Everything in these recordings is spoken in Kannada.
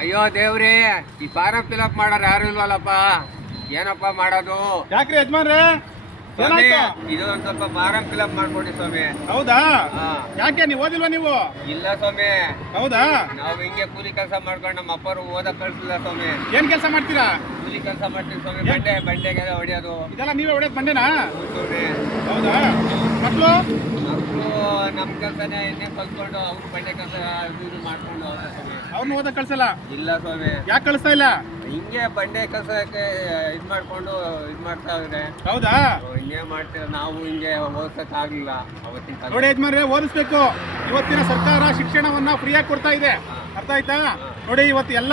ಅಯ್ಯೋ ದೇವ್ರಿ, ಈ ಫಾರಂ ಫಿಲಪ್ ಮಾಡೋರು ಯಾರು ಇಲ್ವಲ್ಲಪ್ಪ, ಏನಪ್ಪ ಮಾಡೋದು? ಯಾಕ್ರಿ ಯಜಮಾನ್ರೆ ಸ್ವಾಮಿ, ಇದು ಒಂದ್ ಸ್ವಲ್ಪ ಫಾರಂ ಫಿಲಪ್ ಮಾಡ್ಕೊಡಿ ಸ್ವಾಮಿ. ಹೌದಾ? ಹಾ. ಯಾಕೆ ನೀವು ಓದಿಲ್ವಾ ನೀವು? ಇಲ್ಲ ಸ್ವಾಮಿ, ಹೌದಾ? ನಾವು ಹಿಂಗೆ ಕೂಲಿ ಕೆಲಸ ಮಾಡ್ಕೊಂಡು ನಮ್ಮ ಅಪ್ಪರು ಓದಕ್ ಕಳ್ಸಿಲ್ಲ ಸ್ವಾಮಿ. ಏನ್ ಕೆಲಸ ಮಾಡ್ತೀರಾ? ಕೂಲಿ ಕೆಲಸ ಮಾಡ್ತೀವಿ ಸ್ವಾಮಿ. ಬಂಡೆಗೆಲ್ಲ ಹೊಡಿಯೋದು. ಇದೆಲ್ಲ ನೀವೇ ಹೊಡೆಯೋದು ಬಂಡೆನಾ? ಸ್ವಾಮಿ, ಹೌದಾ? ಮಕ್ಕಳು ಮಕ್ಕಳು ನಮ್ ಕೆಲ್ಸನೇ ಇನ್ನೇ ಕಲ್ತ್ಕೊಂಡು ಅವ್ರು ಬಂಡೆ ಕೆಲಸ ಇದು ಮಾಡ್ಕೊಂಡು ಹೋದ್ರೆ ಸ್ವಾಮಿ. ಅವ್ರನ್ನ ಓದಕ್ ಕಳ್ಸಲ್ಲ? ಇಲ್ಲ ಸ್ವಾಮಿ, ಯಾಕೆ ಕಳಿಸ್ತಾ ಇಲ್ಲ? ಹಿಂಗೆ ಬಂಡೆ ಕೆಲಸಕ್ಕೆ ಇದ್ ಮಾಡ್ಕೊಂಡು ಇದ್ ಮಾಡ್ತಾ ಇದ್ರೆ. ಹೌದಾ? ಹಿಂಗೆ ಮಾಡ್ತೀರ, ನಾವು ಹಿಂಗೆ ಓದ್ಸಕ್ ಆಗ್ಲಿಲ್ಲ ಅವತ್ತಿನ ಕಾಲ. ನೋಡಿ ಯಜಮಾನ್ರೆ, ಓದಿಸ್ಬೇಕು. ಇವತ್ತಿನ ಸರ್ಕಾರ ಶಿಕ್ಷಣವನ್ನ ಫ್ರೀಯಾಗಿ ಕೊಡ್ತಾ ಇದೆ, ಅರ್ಥ ಆಯ್ತಾ? ನೋಡಿ, ಇವತ್ತು ಎಲ್ಲ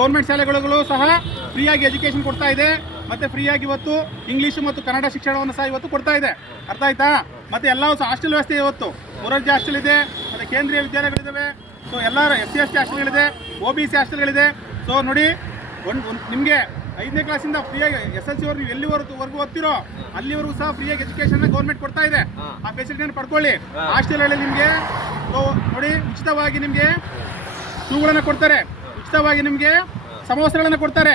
ಗೌರ್ಮೆಂಟ್ ಶಾಲೆಗಳು ಸಹ ಫ್ರೀಯಾಗಿ ಎಜುಕೇಶನ್ ಕೊಡ್ತಾ ಇದೆ. ಮತ್ತೆ ಫ್ರೀಯಾಗಿ ಇವತ್ತು ಇಂಗ್ಲೀಷು ಮತ್ತು ಕನ್ನಡ ಶಿಕ್ಷಣವನ್ನು ಸಹ ಇವತ್ತು ಕೊಡ್ತಾ ಇದೆ, ಅರ್ಥ ಆಯ್ತಾ? ಮತ್ತೆ ಎಲ್ಲವೂ ಸಹ ಹಾಸ್ಟೆಲ್ ವ್ಯವಸ್ಥೆ ಇವತ್ತು ಮೊರಾರ್ಜಿ ಹಾಸ್ಟೆಲ್ ಇದೆ, ಮತ್ತೆ ಕೇಂದ್ರೀಯ ವಿದ್ಯಾಲಯಗಳಿದ್ದಾವೆ. ಸೊ ಎಲ್ಲ SC ST ಹಾಸ್ಟೆಲ್ಗಳಿದೆ, OBC ಹಾಸ್ಟೆಲ್ಗಳಿದೆ. ಸೊ ನೋಡಿ, ನಿಮಗೆ 5ನೇ ಕ್ಲಾಸಿಂದ ಫ್ರೀಯಾಗಿ SSLC ಅವರು ನೀವು ಎಲ್ಲಿವರೆಗೂ ಓದ್ತಿರೋ ಅಲ್ಲಿವರೆಗೂ ಸಹ ಫ್ರೀಯಾಗಿ ಎಜುಕೇಶನ್ ಗೌರ್ಮೆಂಟ್ ಕೊಡ್ತಾ ಇದೆ. ಆ ಫೆಸಿಲಿಟಿಯನ್ನು ಪಡ್ಕೊಳ್ಳಿ. ಹಾಸ್ಟೆಲ್ಗಳಲ್ಲಿ ನಿಮಗೆ ನೋಡಿ, ಉಚಿತವಾಗಿ ನಿಮಗೆ ಶೂಗಳನ್ನು ಕೊಡ್ತಾರೆ, ಉಚಿತವಾಗಿ ನಿಮಗೆ ಸಮವಸ್ತ್ರಗಳನ್ನು ಕೊಡ್ತಾರೆ,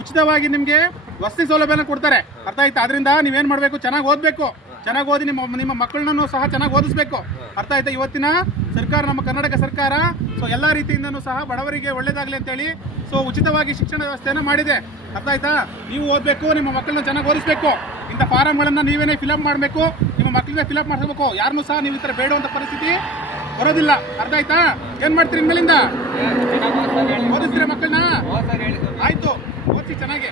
ಉಚಿತವಾಗಿ ನಿಮಗೆ ವಸತಿ ಸೌಲಭ್ಯನ ಕೊಡ್ತಾರೆ, ಅರ್ಥ ಆಯ್ತಾ? ಅದರಿಂದ ನೀವೇನು ಮಾಡಬೇಕು? ಚೆನ್ನಾಗಿ ಓದಬೇಕು, ಚೆನ್ನಾಗಿ ಓದಿ ನಿಮ್ಮ ಮಕ್ಕಳನ್ನು ಸಹ ಚೆನ್ನಾಗಿ ಓದಿಸ್ಬೇಕು, ಅರ್ಥ ಆಯ್ತಾ? ಇವತ್ತಿನ ಸರ್ಕಾರ, ನಮ್ಮ ಕರ್ನಾಟಕ ಸರ್ಕಾರ, ಸೊ ಎಲ್ಲ ರೀತಿಯಿಂದನೂ ಸಹ ಬಡವರಿಗೆ ಒಳ್ಳೇದಾಗಲಿ ಅಂತೇಳಿ ಸೊ ಉಚಿತವಾಗಿ ಶಿಕ್ಷಣ ವ್ಯವಸ್ಥೆಯನ್ನು ಮಾಡಿದೆ, ಅರ್ಥ ಆಯ್ತಾ? ನೀವು ಓದಬೇಕು, ನಿಮ್ಮ ಮಕ್ಕಳನ್ನ ಚೆನ್ನಾಗಿ ಓದಿಸ್ಬೇಕು. ಇಂಥ ಫಾರಮ್ಗಳನ್ನು ನೀವೇನೇ ಫಿಲಪ್ ಮಾಡಬೇಕು, ನಿಮ್ಮ ಮಕ್ಕಳನ್ನ ಫಿಲಪ್ ಮಾಡಿಸ್ಬೇಕು. ಯಾರನ್ನೂ ಸಹ ನೀವು ಈ ಥರ ಬೇಡುವಂಥ ಪರಿಸ್ಥಿತಿ ಬರೋದಿಲ್ಲ, ಅರ್ಥ ಆಯ್ತಾ? ಏನು ಮಾಡ್ತೀರಿ ಇನ್ಮೇಲಿಂದ? ಓದಿಸ್ತೀರಾ ಮಕ್ಕಳನ್ನ? ಆಯಿತು, ಓದಿಸಿ ಚೆನ್ನಾಗಿ.